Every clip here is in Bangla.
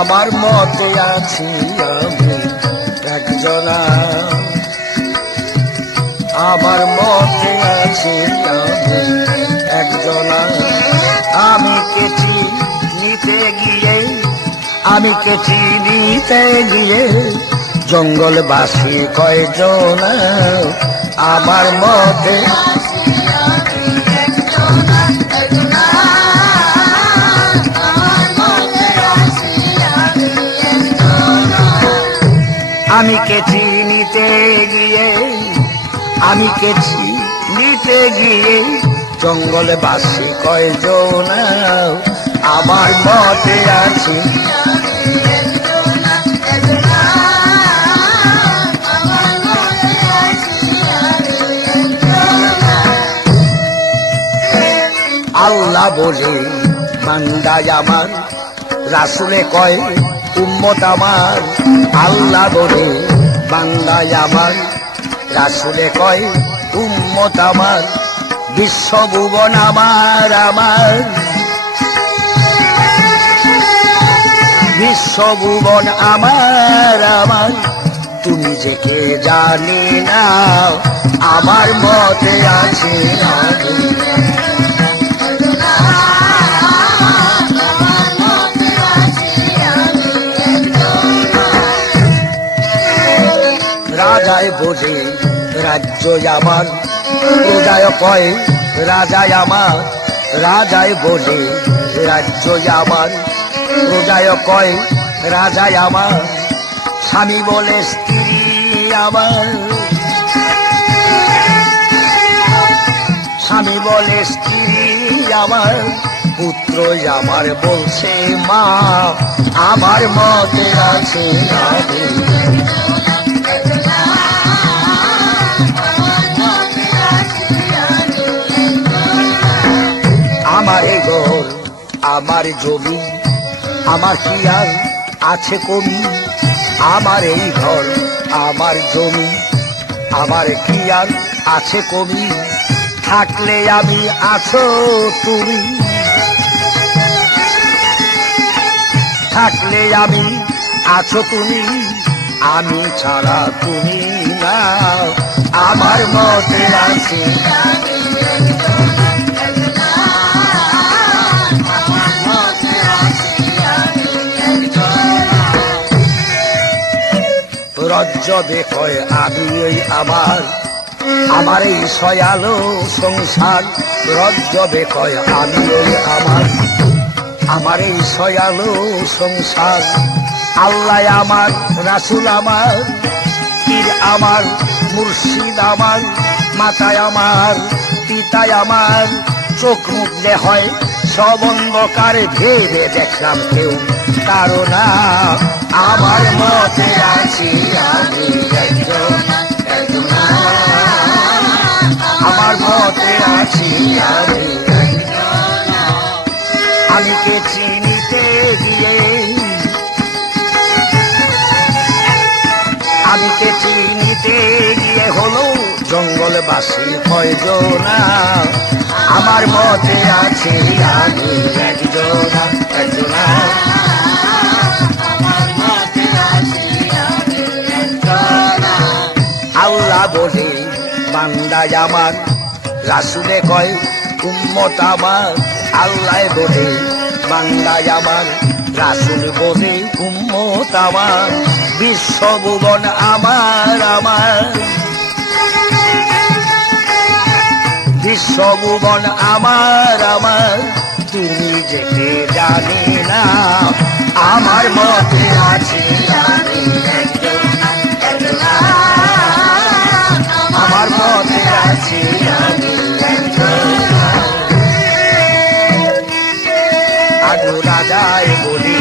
আমার মতে আছি আমি একজনা, আমার মতে আছি আমি একজনা। আমি কেছি নিতে গিয়ে, আমি কেছি নিতে গিয়ে জঙ্গলবাসী কয়জনা। আমার মতে আমি কেছি নিতে গিয়ে, আমি কেছি নিতে গিয়ে জঙ্গলবাসী কয়জনা। আমার মতে আছি আল্লাহ বলে বান্দায় আমার, রাসূলে কয় উম্মত আমার। আল্লাহ বলে বান্দায় আমার, রাসূলে কয় উম্মত আমার। বিশ্বভুবন আমার আমার, বিশ্বভুবন আমার আমার। তুমি যে কে জানি না, আমার মতে আছে আমি। রাজায় বোঝে রাজ্য আমার, প্রজায় কয় রাজায় আমার। রাজায় বোঝে রাজ্য আমার, প্রজায় কয় রাজায় আমার। স্বামী বলে স্ত্রী আমার, স্বামী বলে স্ত্রী আমার। পুত্র আমার বলছে মা, আমার মতে আছে আমি। আমার এই ঘর আমার জমি, আমার কি আর আছে কমি। আমার এই ঘর আমার জমি, আমার কি আর আছে কমি। থাকলে আমি আছো তুমি, থাকলে আমি আছো তুমি। আমি ছাড়া তুমি না, আমার মতে আছে রজ্জ দেখয় আমি এই আমার, আমার এই সয়ালো সংসার। রজ্জ দেখয় আমি ওই আমার, আমার এই সয়ালো সংসার। আল্লাহ আমার, রাসূল আমার, পীর আমার, মুর্শিদ আমার। মাতায় আমার, পিতায় আমার। চোখ মুখলে হয় সব অন্ধকার, ভেবে দেখলাম কেউ কারো না। আমার মতে আছি আমি একজনা, একজনা। আমার মতে আছি আমি একজনা। আমি কে চিনিতে গিয়ে, আমি কে চিনিতে গিয়ে হলো জঙ্গলবাসী কয়জনা। আমার মতে আছি আমি একজনা, একজনা। আল্লাহ বলে বান্দায় আমার, রাসূলে কয় উম্মত আমার। আল্লাহ বলে বান্দায় আমার, রাসূল বলে উম্মত আমার। বিশ্বভুবন আমার আমার, বিশ্বভুবন আমার আমার। তুমি যে কে জানি না, আমার মতে আছি আমি একজনা, একজনা। আমার মতে আছি আমি একজনা। আগু রাজায় বলি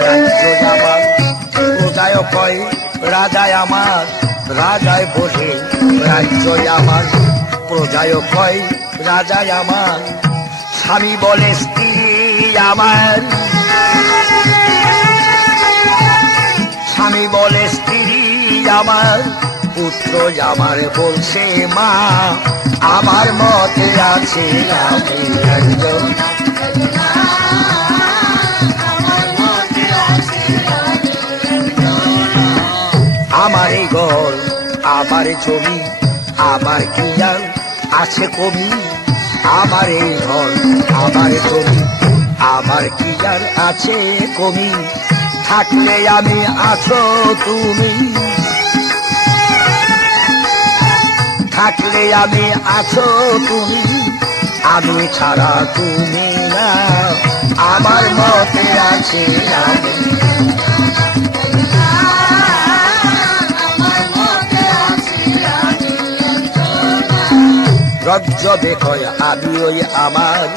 রাজ্য আমার, প্রজায় কয় রাজায় আমার। রাজায় বলে রাজ্য আমার, প্রজায় কয় রাজায় আমার। স্বামী বলে স্ত্রী আমার, স্বামী বলে স্ত্রী আমার, পুত্র আমার বলছে মা, আমার মতে আছে আমি একজন। আমার এই ঘর আমার জমি, আমার কি আর আছে কমি, আমার এই ঘর আমার জমি, আমার কি আর আছে কমি, থাকলে আমি আছো তুমি, থাকলে আমি আছো তুমি, আমি ছাড়া তুমি না, আমার মতে আছে আমি। রজ্জ দেখো আমি ওই আমার,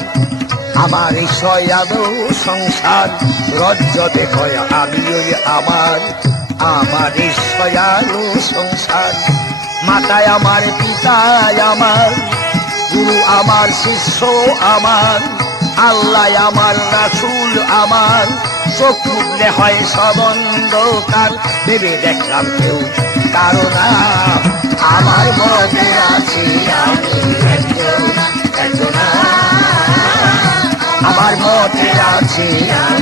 আমার এই সয়াদো সংসার, রজ্জ দেখো আমি ওই আমার, আমার এই সয়াদো সংসার, মাতায় আমার পিতায় আমার, গুরু আমার শিষ্য আমার, আল্লাহ আমার রাসূল আমার, চোখ মুখলে হয় সব অন্ধকার, ভেবে দেখলাম কেউ কারো না, আমার মতে আছি আমি একজন, একজন, আমার মতে আছি আমি।